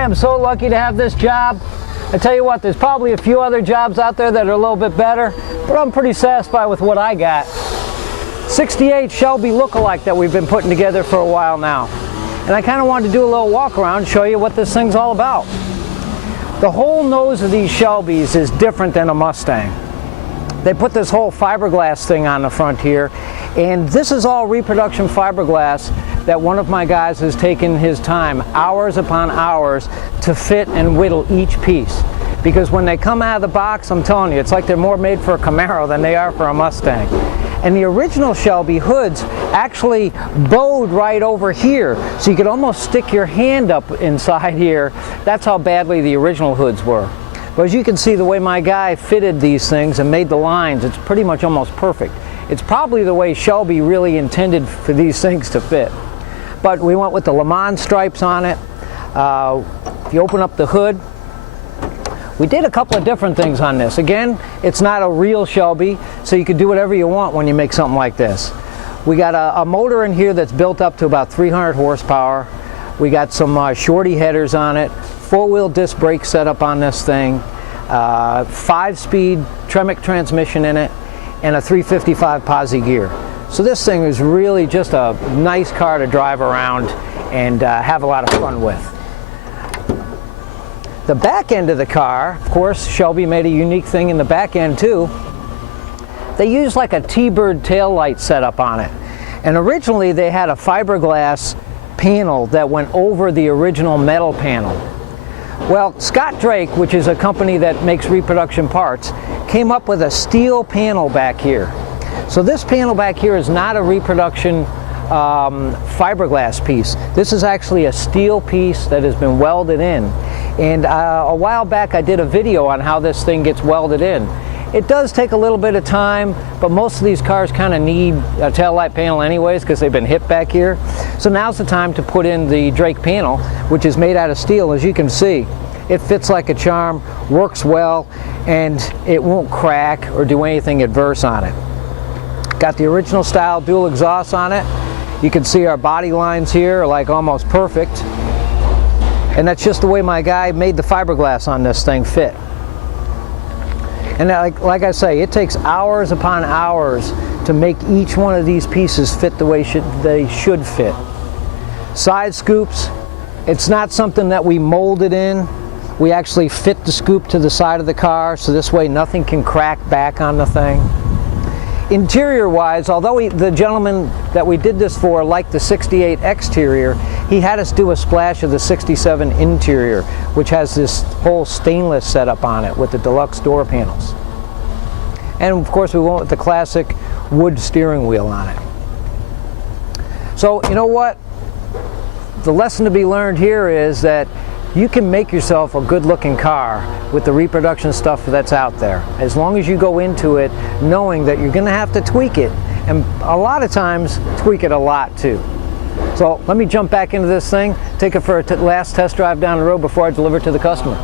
I am so lucky to have this job. I tell you what, there's probably a few other jobs out there that are a little bit better, but I'm pretty satisfied with what I got. 68 Shelby lookalike that we've been putting together for a while now. And I kind of wanted to do a little walk around, show you what this thing's all about. The whole nose of these Shelbys is different than a Mustang. They put this whole fiberglass thing on the front here, and this is all reproduction fiberglass that one of my guys has taken his time, hours upon hours, to fit and whittle each piece. Because when they come out of the box, I'm telling you, it's like they're more made for a Camaro than they are for a Mustang. And the original Shelby hoods actually bowed right over here, so you could almost stick your hand up inside here. That's how badly the original hoods were. But as you can see, the way my guy fitted these things and made the lines, it's pretty much almost perfect. It's probably the way Shelby really intended for these things to fit. But we went with the Le Mans stripes on it. If you open up the hood, we did a couple of different things on this. Again, it's not a real Shelby, so you can do whatever you want when you make something like this. We got a motor in here that's built up to about 300 horsepower. We got some shorty headers on it, four-wheel disc brake setup on this thing, 5-speed Tremec transmission in it, and a 355 posi gear. So this thing is really just a nice car to drive around and have a lot of fun with. The back end of the car, of course, Shelby made a unique thing in the back end too. They used like a T-bird tail light setup on it. And originally they had a fiberglass panel that went over the original metal panel. Well, Scott Drake, which is a company that makes reproduction parts, came up with a steel panel back here. So this panel back here is not a reproduction fiberglass piece. This is actually a steel piece that has been welded in. And a while back I did a video on how this thing gets welded in. It does take a little bit of time, but most of these cars kind of need a tail light panel anyways because they've been hit back here. So now's the time to put in the Drake panel, which is made out of steel. As you can see, it fits like a charm, works well, and it won't crack or do anything adverse on it. Got the original style dual exhaust on it. You can see our body lines here are like almost perfect. And that's just the way my guy made the fiberglass on this thing fit. And like I say, it takes hours upon hours to make each one of these pieces fit the way they should fit. Side scoops, it's not something that we molded in. We actually fit the scoop to the side of the car, so this way nothing can crack back on the thing. Interior-wise, although the gentleman that we did this for liked the 68 exterior, he had us do a splash of the 67 interior, which has this whole stainless setup on it with the deluxe door panels. And of course we went with the classic wood steering wheel on it. So you know what? The lesson to be learned here is that you can make yourself a good-looking car with the reproduction stuff that's out there, as long as you go into it knowing that you're going to have to tweak it, and a lot of times tweak it a lot too. So let me jump back into this thing, take it for a last test drive down the road before I deliver it to the customer.